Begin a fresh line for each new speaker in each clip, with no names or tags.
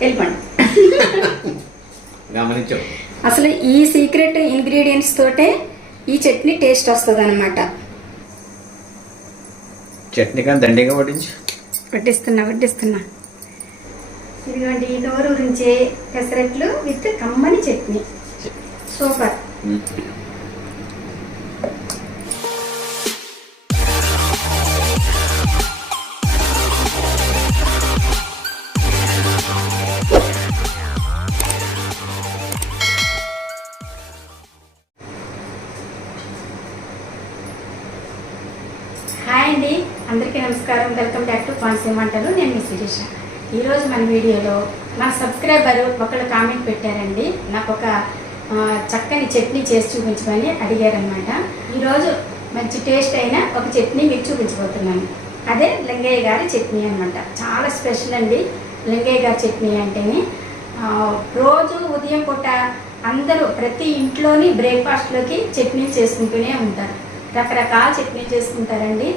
వెళ్ళిపోండి. అసలు ఈ సీక్రెట్ ఇంగ్రీడియంట్స్ తోటే ఈ చట్నీ టేస్ట్ వస్తుంది అనమాట
చట్నీ కానీ దండిగా పట్టించు
వడ్డిస్తున్నా వడ్డిస్తున్నా. ఇదిగోండి ఈ నోరు నుంచే పెసరట్లు విత్ కమ్మని చట్నీ. సూపర్. అందరికీ నమస్కారం. వెల్కమ్ బ్యాక్ టు కోనసీమ వంటలు నేను మీ శిరీష ఈరోజు మన వీడియోలో నా సబ్స్క్రైబర్ ఒకళ్ళు కామెంట్ పెట్టారండి. నాకు ఒక చక్కని చట్నీ చేసి చూపించమని అడిగారనమాట ఈరోజు మంచి టేస్ట్ అయిన ఒక చట్నీ మీకు చూపించబోతున్నాను. అదే లింగయ్య గారి చట్నీ అనమాట చాలా స్పెషల్ అండి లింగయ్య గారి చట్నీ అంటేనే. రోజు ఉదయం పూట అందరూ ప్రతి ఇంట్లోని బ్రేక్ఫాస్ట్లోకి చట్నీలు చేసుకుంటూనే ఉంటారు. రకరకాల చట్నీ చేసుకుంటారండి.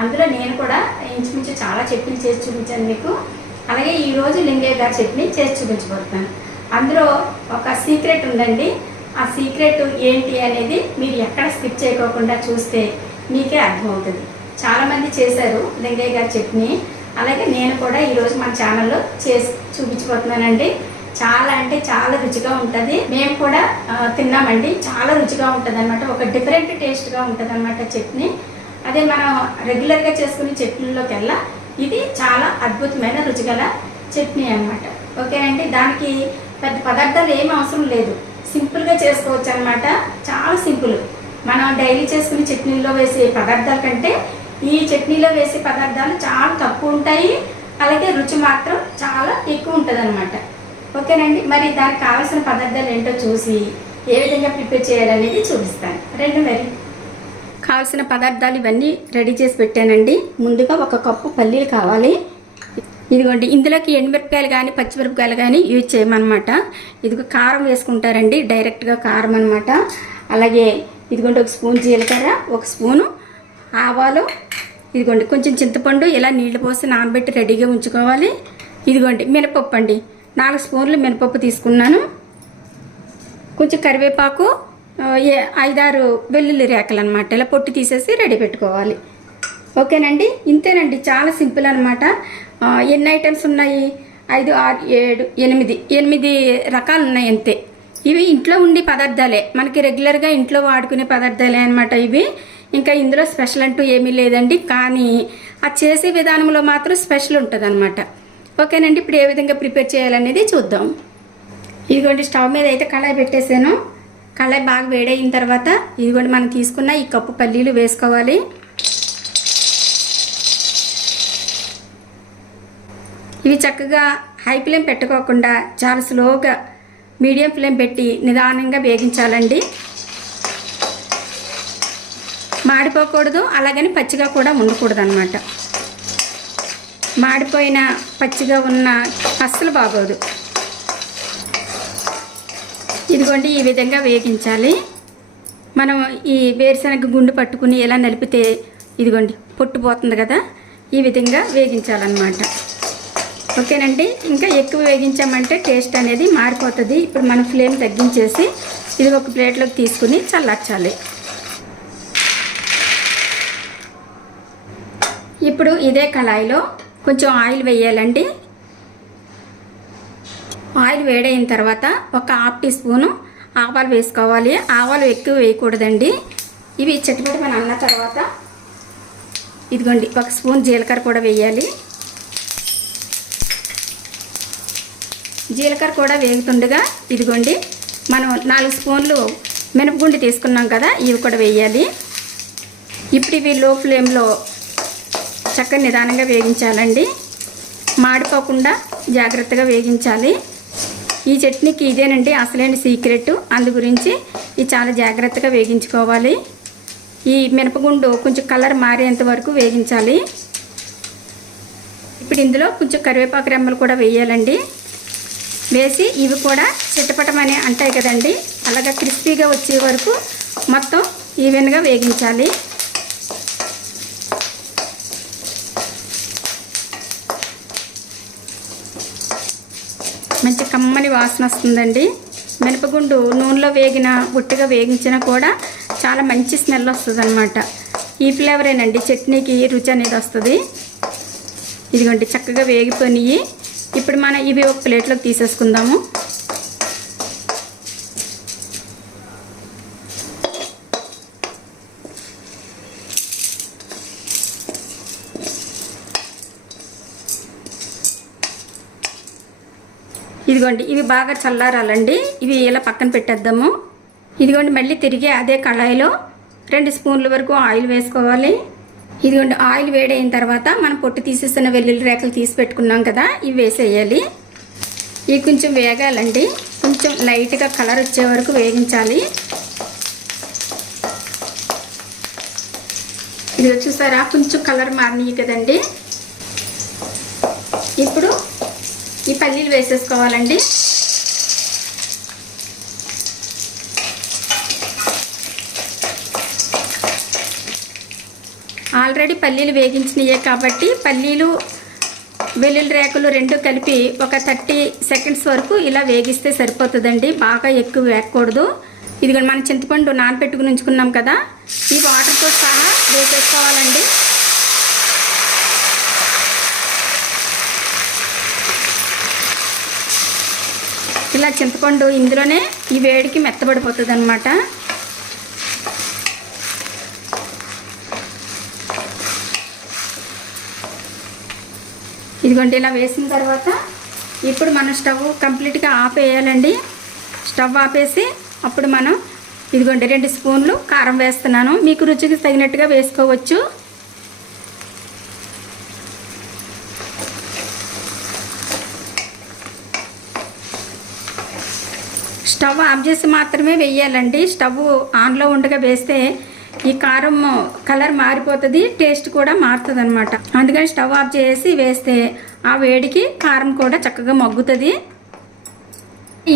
అందులో నేను కూడా ఇంచుమించు చాలా చట్నీలు చేసి చూపించాను మీకు. అలాగే ఈరోజు లింగయ్య గారి చట్నీ చేసి చూపించబోతున్నాను. అందులో ఒక సీక్రెట్ ఉందండి. ఆ సీక్రెట్ ఏంటి అనేది మీరు ఎక్కడ స్కిప్ చేయకోకుండా చూస్తే మీకే అర్థమవుతుంది. చాలామంది చేశారు లింగయ్య గారి చట్నీ. అలాగే నేను కూడా ఈరోజు మన ఛానల్లో చేసి చూపించబోతున్నానండి. చాలా అంటే చాలా రుచిగా ఉంటుంది. మేము కూడా తిన్నామండి. చాలా రుచిగా ఉంటుంది అనమాట ఒక డిఫరెంట్ టేస్ట్గా ఉంటుంది అనమాట చట్నీ. అదే మనం రెగ్యులర్గా చేసుకునే చట్నీలోకెల్లా ఇది చాలా అద్భుతమైన రుచిగల చట్నీ అనమాట ఓకేనండి దానికి పెద్ద పదార్థాలు ఏమి అవసరం లేదు. సింపుల్గా చేసుకోవచ్చు అనమాట చాలా సింపుల్ మనం డైలీ చేసుకునే చట్నీలో వేసే పదార్థాల కంటే ఈ చట్నీలో వేసే పదార్థాలు చాలా తక్కువ ఉంటాయి. అలాగే రుచి మాత్రం చాలా ఎక్కువ ఉంటుంది ఓకేనండి మరి దానికి కావాల్సిన పదార్థాలు ఏంటో చూసి ఏ విధంగా ప్రిపేర్ చేయాలనేది చూపిస్తాను. రెండు మరి. కావాల్సిన పదార్థాలు ఇవన్నీ రెడీ చేసి పెట్టానండి. ముందుగా ఒక కప్పు పల్లీలు కావాలి. ఇదిగోండి ఇందులోకి ఎండుమిరపకాయలు కానీ పచ్చిమిరపకాయలు కానీ యూజ్ చేయమన్నమాట. ఇదిగో కారం వేసుకుంటారండి డైరెక్ట్గా కారం అనమాట అలాగే ఇదిగోండి ఒక స్పూన్ జీలకర్ర ఒక స్పూను ఆవాలు. ఇదిగోండి కొంచెం చింతపండు ఇలా నీళ్ళు పోసి నానబెట్టి రెడీగా ఉంచుకోవాలి. ఇదిగోండి మినపప్పు అండి. నాలుగు స్పూన్లు మినపప్పు తీసుకున్నాను. కొంచెం కరివేపాకు ఏ- ఐదారు వెల్లుల్లి రేకలు అనమాట ఇలా పొట్టు తీసేసి రెడీ పెట్టుకోవాలి. ఓకేనండి? ఇంతేనండి. చాలా సింపుల్ అనమాట ఎన్ని ఐటమ్స్ ఉన్నాయి? ఐదు ఆరు ఏడు ఎనిమిది. ఎనిమిది రకాలు ఉన్నాయి అంతే. ఇవి ఇంట్లో ఉండే పదార్థాలే. మనకి రెగ్యులర్గా ఇంట్లో వాడుకునే పదార్థాలే అనమాట ఇవి. ఇంకా ఇందులో స్పెషల్ అంటూ ఏమీ లేదండి. కానీ ఆ చేసే విధానంలో మాత్రం స్పెషల్ ఉంటుంది అనమాట ఓకేనండి? ఇప్పుడు ఏ విధంగా ప్రిపేర్ చేయాలనేది చూద్దాం. ఇదిగోండి స్టవ్ మీద అయితే కళాయి పెట్టేసాను. కళాయి బాగా వేడైన తర్వాత ఇది కూడా మనం తీసుకున్న ఈ కప్పు పల్లీలు వేసుకోవాలి. ఇవి చక్కగా హై ఫ్లేమ్ పెట్టుకోకుండా చాలా స్లోగా మీడియం ఫ్లేమ్ పెట్టి నిదానంగా వేగించాలండి. మాడిపోకూడదు అలాగని పచ్చిగా కూడా ఉండకూడదు అనమాట మాడిపోయిన పచ్చిగా ఉన్న అస్సలు బాగోదు. ఇదిగోండి ఈ విధంగా వేగించాలి. మనం ఈ వేరుశనగ గుండు పట్టుకుని ఎలా నలిపితే ఇదిగోండి పొట్టు పోతుంది కదా ఈ విధంగా వేగించాలన్నమాట. ఓకేనండి? ఇంకా ఎక్కువ వేగించామంటే టేస్ట్ అనేది మారిపోతుంది. ఇప్పుడు మనం ఫ్లేమ్ తగ్గించేసి ఇది ఒక ప్లేట్లోకి తీసుకుని చల్లార్చాలి. ఇప్పుడు ఇదే కళాయిలో కొంచెం ఆయిల్ వేయాలండి. ఆయిల్ వేడైన తర్వాత ఒక హాఫ్ టీ స్పూను ఆవాలు వేసుకోవాలి. ఆవాలు ఎక్కువ వేయకూడదండి. ఇవి చిట్టపటమని అన్న తర్వాత ఇదిగోండి ఒక స్పూన్ జీలకర్ర కూడా వేయాలి. జీలకర్ర కూడా వేగుతుండగా ఇదిగోండి మనం నాలుగు స్పూన్లు మినపగుండి తీసుకున్నాం కదా ఇవి కూడా వేయాలి. ఇప్పుడు ఇవి లో ఫ్లేమ్లో చక్కగా నిదానంగా వేగించాలండి. మాడిపోకుండా జాగ్రత్తగా వేగించాలి. ఈ చట్నీకి ఇదేనండి అసలైన సీక్రెట్. అందు గురించి ఇది చాలా జాగ్రత్తగా వేగించుకోవాలి. ఈ మినపగుండు కొంచెం కలర్ మారేంత వరకు వేగించాలి. ఇప్పుడు ఇందులో కొంచెం కరివేపాకు రెమ్మలు కూడా వేయాలండి. వేసి ఇవి కూడా చిట్టపటమని అంటాయి కదండి. అలాగా క్రిస్పీగా వచ్చే వరకు మొత్తం ఈవెన్గా వేగించాలి. మంచి కమ్మని వాసన వస్తుందండి. మినపగుండు నూనెలో వేగిన ఉట్టిగా వేగించినా కూడా చాలా మంచి స్మెల్ వస్తుంది అనమాట ఈ ఫ్లేవరేనండి చట్నీకి రుచి అనేది వస్తుంది. ఇదిగోండి చక్కగా వేగిపోయినాయి. ఇప్పుడు మనం ఇవి ఒక ప్లేట్లోకి తీసేసుకుందాము. ఇదిగోండి ఇవి బాగా చల్లారాలండి. ఇవి ఇలా పక్కన పెట్టేద్దాము. ఇదిగోండి మళ్ళీ తిరిగి అదే కళాయిలో రెండు స్పూన్ల వరకు ఆయిల్ వేసుకోవాలి. ఇదిగోండి ఆయిల్ వేడైన తర్వాత మనం పొట్టు తీసేస్తున్న వెల్లుల్లి రేకలు తీసి పెట్టుకున్నాం కదా ఇవి వేసేయాలి. ఇవి కొంచెం వేగాలండి. కొంచెం లైట్గా కలర్ వచ్చే వరకు వేగించాలి. ఇది చూసారా కొంచెం కలర్ మారినాయి కదండి. ఇప్పుడు ఈ పల్లీలు వేసేసుకోవాలండి. ఆల్రెడీ పల్లీలు వేగించినయే కాబట్టి పల్లీలు వెల్లుల్లి రేకులు రెండు కలిపి ఒక థర్టీ సెకండ్స్ వరకు ఇలా వేగిస్తే సరిపోతుందండి. బాగా ఎక్కువ వేగకూడదు. ఇదిగో మన చింతపండు నానబెట్టుకుని ఉంచుకున్నాం కదా. ఈ వాటర్తో సహా వేసేసుకోవాలండి. ఇలా చింతపండు ఇందులోనే ఈ వేడికి మెత్తబడిపోతుంది అనమాట ఇదిగోండి ఇలా వేసిన తర్వాత ఇప్పుడు మనం స్టవ్ కంప్లీట్గా ఆపేయాలండి స్టవ్ ఆపేసి అప్పుడు మనం ఇదిగోండి రెండు స్పూన్లు కారం వేస్తున్నాను. మీకు రుచికి తగినట్టుగా వేసుకోవచ్చు. స్టవ్ ఆఫ్ చేసి మాత్రమే వేయాలండి. స్టవ్ ఆన్లో ఉండగా వేస్తే ఈ కారం కలర్ మారిపోతుంది టేస్ట్ కూడా మారుతుంది అనమాట అందుకని స్టవ్ ఆఫ్ చేసి వేస్తే ఆ వేడికి కారం కూడా చక్కగా మగ్గుతుంది.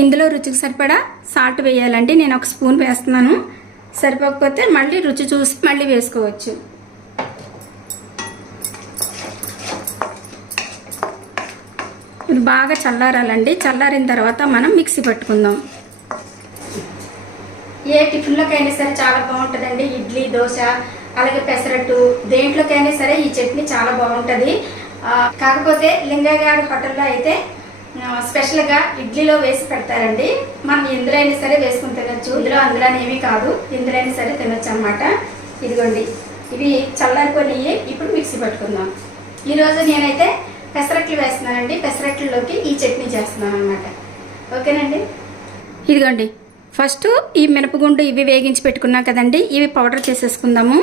ఇందులో రుచికి సరిపడా సాల్ట్ వేయాలండి. నేను ఒక స్పూన్ వేస్తున్నాను. సరిపోకపోతే మళ్ళీ రుచి చూసి మళ్ళీ వేసుకోవచ్చు. ఇది బాగా చల్లారాలండి. చల్లారిన తర్వాత మనం మిక్సీ పట్టుకుందాం. ఏ టిఫిన్లోకైనా సరే చాలా బాగుంటుందండి. ఇడ్లీ దోశ అలాగే పెసరట్టు దేంట్లోకైనా సరే ఈ చట్నీ చాలా బాగుంటుంది. కాకపోతే లింగగాడు హోటల్లో అయితే స్పెషల్గా ఇడ్లీలో వేసి పెడతారండి. మనం ఇందులో అయినా సరే వేసుకుని తినొచ్చు. ఇందులో అందులో ఏమీ కాదు. ఇందులో అయినా సరే తినొచ్చు అనమాట ఇదిగోండి. ఇవి చల్లారిపోయి ఇప్పుడు మిక్సీ పట్టుకుందాం. ఈరోజు నేనైతే పెసరట్లు వేస్తున్నానండి. పెసరట్లలోకి ఈ చట్నీ చేస్తున్నాను అనమాట ఓకేనండి? ఇదిగోండి. ఫస్ట్ ఈ మినపగుండు ఇవి వేగించి పెట్టుకున్నాం కదండి ఇవి పౌడర్ చేసేసుకుందాము.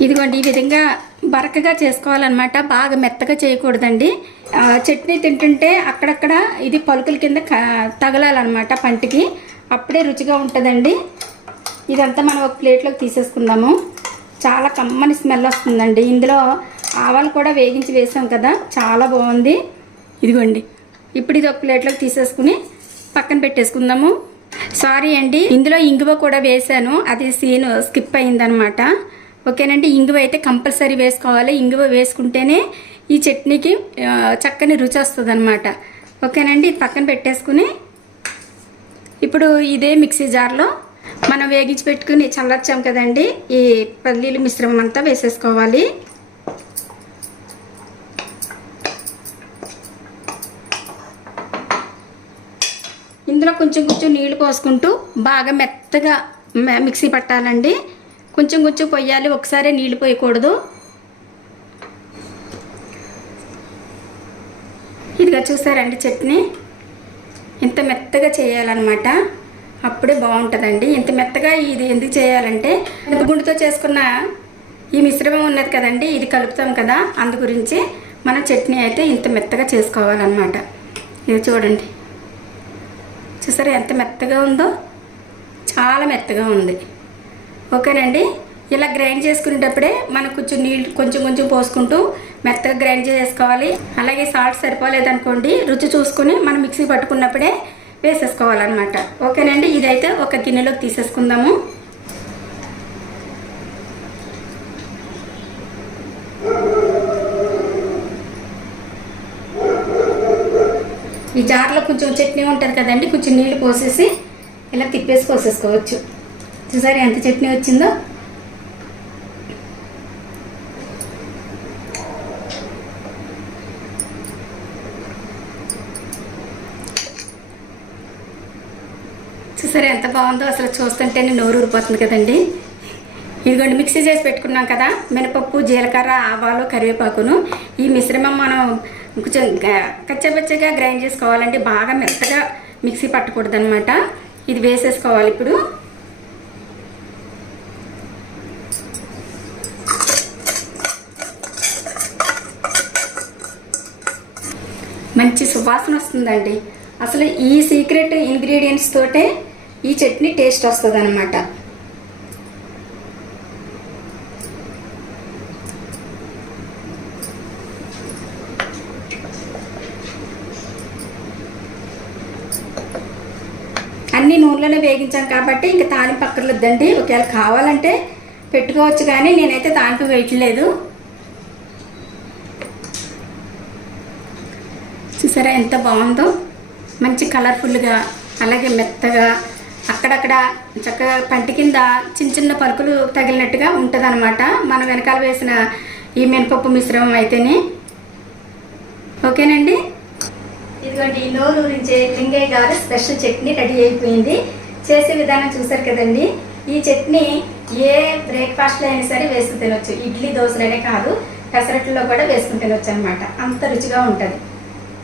ఇదిగోండి ఈ విధంగా బరకగా చేసుకోవాలన్నమాట బాగా మెత్తగా చేయకూడదండి. చట్నీ తింటుంటే అక్కడక్కడ ఇది పలుకుల కింద క- తగలాలన్నమాట పంటికి అప్పుడే రుచిగా ఉంటుందండి. ఇదంతా మనం ఒక ప్లేట్లోకి తీసేసుకుందాము. చాలా కమ్మని స్మెల్ వస్తుందండి. ఇందులో ఆవాలు కూడా వేగించి వేసాం కదా చాలా బాగుంది. ఇదిగోండి ఇప్పుడు ఇది ఒక ప్లేట్లోకి తీసేసుకుని పక్కన పెట్టేసుకుందాము. సారీ అండి ఇందులో ఇంగువ కూడా వేసాను. అది సీన్ స్కిప్ అయిందనమాట. ఓకేనండి ఇంగువ అయితే కంపల్సరీ వేసుకోవాలి. ఇంగువ వేసుకుంటేనే ఈ చట్నీకి చక్కని రుచి వస్తుంది అనమాట ఓకేనండి ఇది పక్కన పెట్టేసుకుని ఇప్పుడు ఇదే మిక్సీ జార్లో మనం వేగించి పెట్టుకుని చల్లార్చాం కదండి. ఈ పల్లీలు మిశ్రమం అంతా వేసేసుకోవాలి. ఇందులో కొంచెం కొంచెం నీళ్ళు పోసుకుంటూ బాగా మెత్తగా మిక్సీ పట్టాలండి. కొంచెం కొంచెం పొయ్యాలి ఒకసారి నీళ్ళు పోయకూడదు. ఇదిగా చూసారండి చట్నీ. ఇంత మెత్తగా చేయాలన్నమాట. అప్పుడే బాగుంటుందండి. ఇంత మెత్తగా ఇది ఎందుకు చేయాలంటే గుండుతో చేసుకున్న ఈ మిశ్రమం ఉన్నది కదండి ఇది కలుపుతాం కదా అందు గురించి మన చట్నీ అయితే ఇంత మెత్తగా చేసుకోవాలన్నమాట. ఇది చూడండి. చూసారా ఎంత మెత్తగా ఉందో? చాలా మెత్తగా ఉంది. ఓకేనండి? ఇలా గ్రైండ్ చేసుకునేటప్పుడే మనం కొంచెం నీళ్ళు కొంచెం కొంచెం పోసుకుంటూ మెత్తగా గ్రైండ్ చేసుకోవాలి. అలాగే సాల్ట్ సరిపోలేదనుకోండి రుచి చూసుకుని మనం మిక్సీ పట్టుకున్నప్పుడే వేసేసుకోవాలన్నమాట. ఓకేనండి? ఇదైతే ఒక గిన్నెలోకి తీసేసుకుందాము. ఈ జార్లో కొంచెం చట్నీ ఉంటుంది కదండి? కొంచెం నీళ్ళు పోసేసి ఇలా తిప్పేసి పోసేసుకోవచ్చు. చూసారు ఎంత చట్నీ వచ్చిందో చూసారు ఎంత బాగుందో అసలు చూస్తుంటేనే నోరు ఊరిపోతుంది కదండి. ఇదిగోండి మిక్సీ చేసి పెట్టుకున్నాం కదా మినపప్పు జీలకర్ర ఆవాలు కరివేపాకును. ఈ మిశ్రమం మనం కొంచెం కచ్చపచ్చగా గ్రైండ్ చేసుకోవాలండి. బాగా మెత్తగా మిక్సీ పట్టకూడదు అనమాట ఇది వేసేసుకోవాలి ఇప్పుడు. మంచి సువాసన వస్తుందండి. అసలు ఈ సీక్రెట్ ఇంగ్రీడియంట్స్ తోటే ఈ చట్నీ టేస్ట్ వస్తుంది అనమాట అన్ని నూనెలోనే వేగించాం కాబట్టి ఇంకా తాలింపు అక్కర్లేదండి. ఒకవేళ కావాలంటే పెట్టుకోవచ్చు కానీ నేనైతే తాలింపు వేయట్లేదు. చూసారా ఎంత బాగుందో? మంచి కలర్ఫుల్గా అలాగే మెత్తగా అక్కడక్కడ చక్కగా పంటి కింద చిన్న చిన్న పలుకులు తగిలినట్టుగా ఉంటుంది అనమాట మనం వెనకాల వేసిన ఈ మినపప్పు మిశ్రమం అయితేనే. ఓకేనండి? ఇదిగోండి ఈ నోరు ఊరించే లింగయ్య గారు స్పెషల్ చట్నీ రెడీ అయిపోయింది. చేసే విధానం చూసారు కదండి. ఈ చట్నీ ఏ బ్రేక్ఫాస్ట్లో అయినా సరే వేసుకు తినొచ్చు. ఇడ్లీ దోశలనే కాదు పెసరట్లో కూడా వేసుకుని తినొచ్చు అనమాట అంత రుచిగా ఉంటుంది.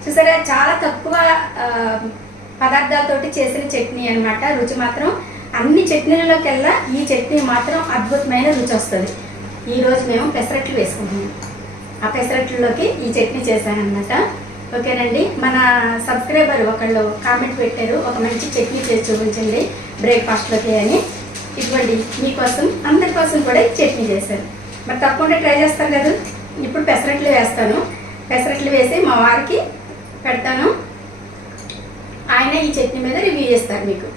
చూసారా చాలా తక్కువ పదార్థాలతోటి చేసిన చట్నీ అనమాట రుచి మాత్రం అన్ని చట్నీలలోకెల్లా ఈ చట్నీ మాత్రం అద్భుతమైన రుచి వస్తుంది. ఈరోజు మేము పెసరట్లు వేసుకుంటున్నాం. ఆ పెసరట్లలోకి ఈ చట్నీ చేశానన్నమాట. ఓకేనండి? మన సబ్స్క్రైబర్ ఒకళ్ళు కామెంట్ పెట్టారు ఒక మంచి చట్నీ చేసి చూపించండి బ్రేక్ఫాస్ట్లోకి అని. ఇటువంటి మీకోసం అందరి కోసం కూడా ఈ చట్నీ చేశాను. మరి తప్పకుండా ట్రై చేస్తాను కదా? ఇప్పుడు పెసరట్లు వేస్తాను. పెసరట్లు వేసి మా వారికి పెడతాను. ఆయన ఈ చట్నీ మీద రివ్యూ చేస్తారు మీకు.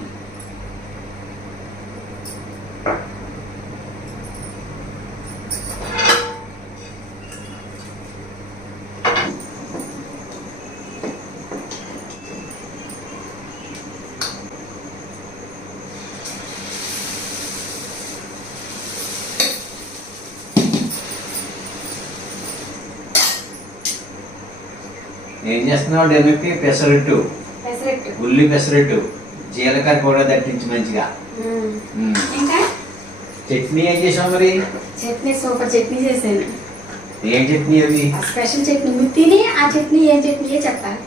ఏం చేస్తున్నావు డెమిక్కి పెసరట్టు
పెసరట్టు.
ఉల్లి పెసరట్టు. జీలకర్ర కూడా దట్టించి మంచిగా.
ఇంకా?
చట్నీ ఏం చేసావు మరి?
చట్నీ సూపర్ చట్నీ చేశాను.
ఏం చట్నీ అది?
స్పెషల్ చట్నీ. మీరు తిని ఆ చట్నీ ఏం చట్నీయే చెప్పాలి.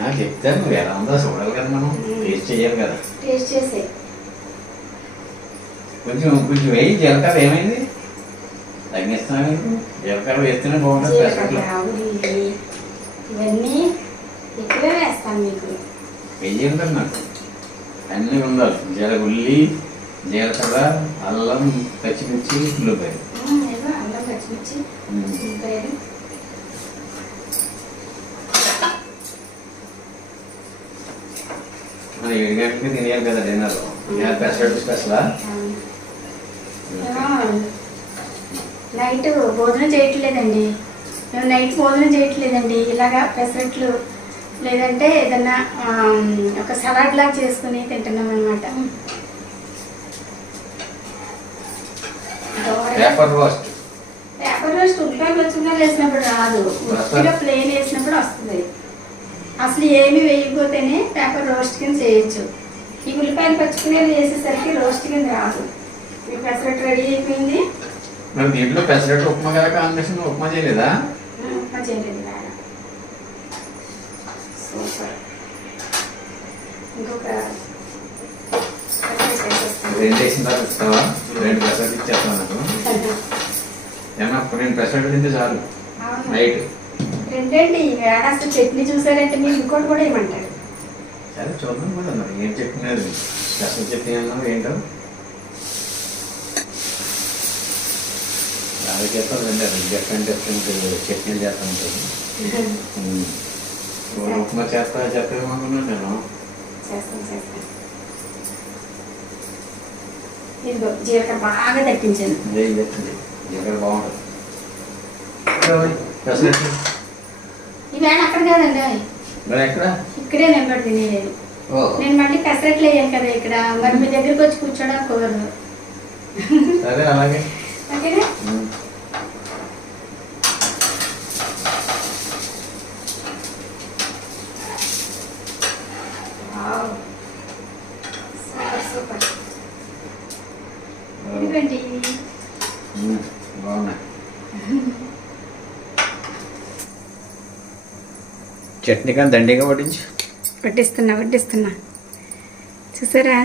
ఆ, చెప్తాను నువ్వు ఎలా ఉందో చూడాలి కదా మనం. టేస్ట్ చేయాలి కదా.
టేస్ట్ చేసే.
కొంచెం కొంచెం వేయి. జీలకర్ర ఏమైంది? తగ్గిస్తున్నావు జీలకర్ర వేస్తేనే బాగుంటుంది
ఇవన్నీ ఎక్కువే వేస్తాను మీకు.
జీలకర్ర నాకు అన్నీ ఉండాలి. జీల ఉల్లి జీలకర్ర అల్లం పచ్చిమిర్చి ఉల్లిపాయ.
ఉల్లిపాయలు.
మన ఏడు గంటలకి తినేయాలి కదా డిన్నర్. స్పెషలా
నైట్ భోజనం చేయట్లేదండి. మేము నైట్ భోజనం చేయట్లేదండి. ఇలాగా పెసరట్లు లేదంటే ఏదన్నా ఒక సలాడ్ లాగా చేసుకుని తింటున్నాం అనమాట
పేపర్ రోస్ట్
ఉల్లిపాయలు పచ్చిగా వేసినప్పుడు రాదు. ఉట్టిగా ప్లేన్ వేసినప్పుడు వస్తుంది. అసలు ఏమి వేయకపోతేనే పేపర్ రోస్ట్ కింద చేయొచ్చు. ఈ ఉల్లిపాయలు పచ్చిమిరపకాయలు వేసేసరికి రోస్ట్ కింద రాదు. మీ పెసరట్టు రెడీ అయిపోయింది.
దీంట్లో పెసరట్టు ఉప్మా కాంబినేషన్ ఉప్మా చేయలేదా?
ఉప్మా చేయలేదు సూపర్ ఇంకొక.
రెండు వేసిన తర్వాత ఇస్తావా రెండు పెసరట్టు ఇచ్చేస్తాను నాకు? ఏమన్నా నేను పెసరట్టు తింటే చాలు. నైట్
వేళ అసలు చట్నీ చూసారంటే మీరు ఇంకోటి కూడా ఏమంటారు
సరే చూద్దాం కూడా మరి. ఏం చెప్పినది పెసర చట్నీ అన్నావు ఏంటో? అలాగే చేస్తాను రెండు డిఫరెంట్ డిఫరెంట్ చట్నీలు చేస్తా ఉంటుంది ఉప్మా చేస్తా చెప్పేమనుకున్నాను నేను
చేస్తాను చేస్తాను ఇదిగో జీలకర్ర బాగా దట్టించాను
బాగుంటుంది.
ఇవేళ అక్కడ కాదండి. ఇక్కడే నిలబడి తినేది
ఓ.
నేను మళ్ళీ పెసరట్లు కదా ఇక్కడ. మరి మీ దగ్గరికి వచ్చి కూర్చోడం కుదరదు.
సరే అలాగే.
ఓకేనా?
చట్నీ కానీ దండిగా పట్టించు
వడ్డిస్తున్నా వడ్డిస్తున్నా. చూసారా?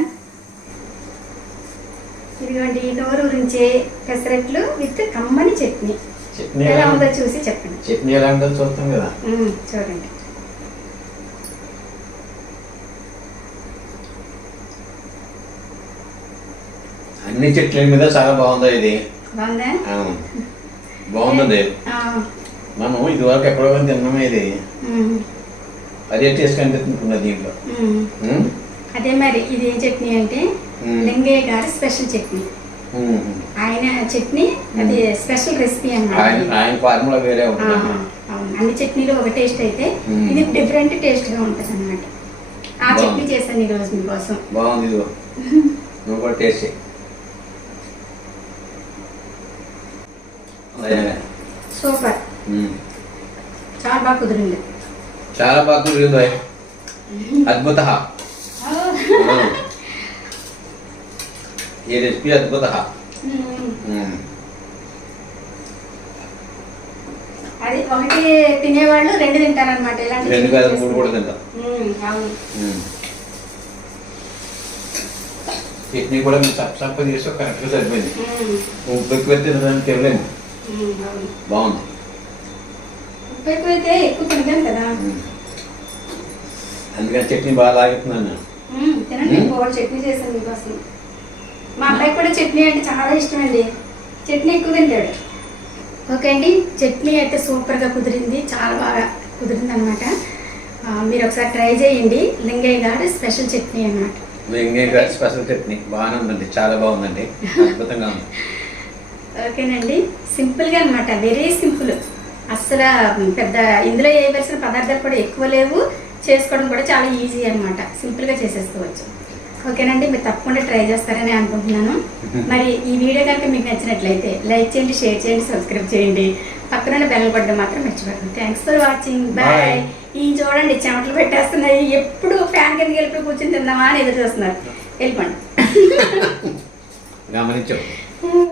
ఇదిగోండి నోరు గురించే పెసరట్లు విత్ కమ్మని చట్నీ.
చట్నీ
ఎలా ఉందో చూసి చెప్పండి.
చట్నీ ఎలా ఉంటుందో చూస్తాం కదా.
చూడండి.
అన్ని చెట్ల మీద చాలా బాగుంది ఇది?
బాగుందా?
ఆ, బాగుంది మనం ఇదివరకు ఎక్కడో కానీ తిన్నాము ఇది. అదే టేస్ట్ కనిపిస్తుంది దీంట్లో.
అదే మరి ఇది ఏం చట్నీ అంటే. లింగయ్య గారి స్పెషల్ చట్నీ. ఆయన చట్నీ అది స్పెషల్ రెసిపీ అన్నమాట
ఫార్ములా వేరే ఉంటుంది.
అన్ని చట్నీలు ఒక టేస్ట్ అయితే. ఇది డిఫరెంట్ టేస్ట్గా ఉంటుంది అనమాట ఆ. చట్నీ చేశాను ఈ రోజు మీకోసం.
బాగుంది నువ్వు కూడా టేస్ట్.
సూపర్. చాలా బాగా కుదిరింది.
చాలా బాగా కుదిరింది అద్భుత. ఈ రెసిపీ అద్భుత.
అది ఒకటి తినేవాళ్ళు రెండు తింటారనమాట ఇలాంటి
రెండు కాదు మూడు. కూడా తింటాం. చట్నీ కూడా మీరు చప్ప చప్ప చేసి కరెక్ట్గా సరిపోయింది. ఉప్పు ఎక్కువ తినడానికి
అవును.
బాగుంది.
ఉప్పు ఎక్కువైతే ఎక్కువ తినగాను కదా.
అందుకని చట్నీ బాగా లాగుతున్నాను
తినండి. బోల్ చట్నీ చేశాను మీకోసం. మా అబ్బాయికి కూడా చట్నీ అంటే చాలా ఇష్టం అండి చట్నీ ఎక్కువ తింటాడు. ఓకే అండి చట్నీ అయితే సూపర్గా కుదిరింది చాలా బాగా కుదిరింది అనమాట మీరు ఒకసారి ట్రై చేయండి. లింగయ్య గారి స్పెషల్ చట్నీ అన్నమాట.
వెంగయ్య స్పెషల్ చట్నీ. బాగానే ఉందండి చాలా బాగుందండి. అద్భుతంగా ఉంది.
ఓకేనండి సింపుల్గా అనమాట వెరీ సింపుల్. అస్సలు పెద్ద ఇందులో వేయవలసిన పదార్థాలు కూడా ఎక్కువ లేవు. చేసుకోవడం కూడా చాలా ఈజీ అనమాట సింపుల్గా చేసేసుకోవచ్చు. ఓకేనండి మీరు తప్పకుండా ట్రై చేస్తారని అనుకుంటున్నాను. మరి ఈ వీడియో కనుక మీకు నచ్చినట్లయితే లైక్ చేయండి షేర్ చేయండి సబ్స్క్రైబ్ చేయండి. పక్కన బెల్ పడ్డం మాత్రం మర్చిపోకండి. Thanks for watching bye. ఈ చూడండి చెమటలు పెట్టేస్తున్నాయి. ఎప్పుడు ఫ్యాన్ కిందకి వెళ్ళిపోయి కూర్చొని తిందామా అని ఎదురు చూస్తున్నారు. వెళ్ళిపోండి.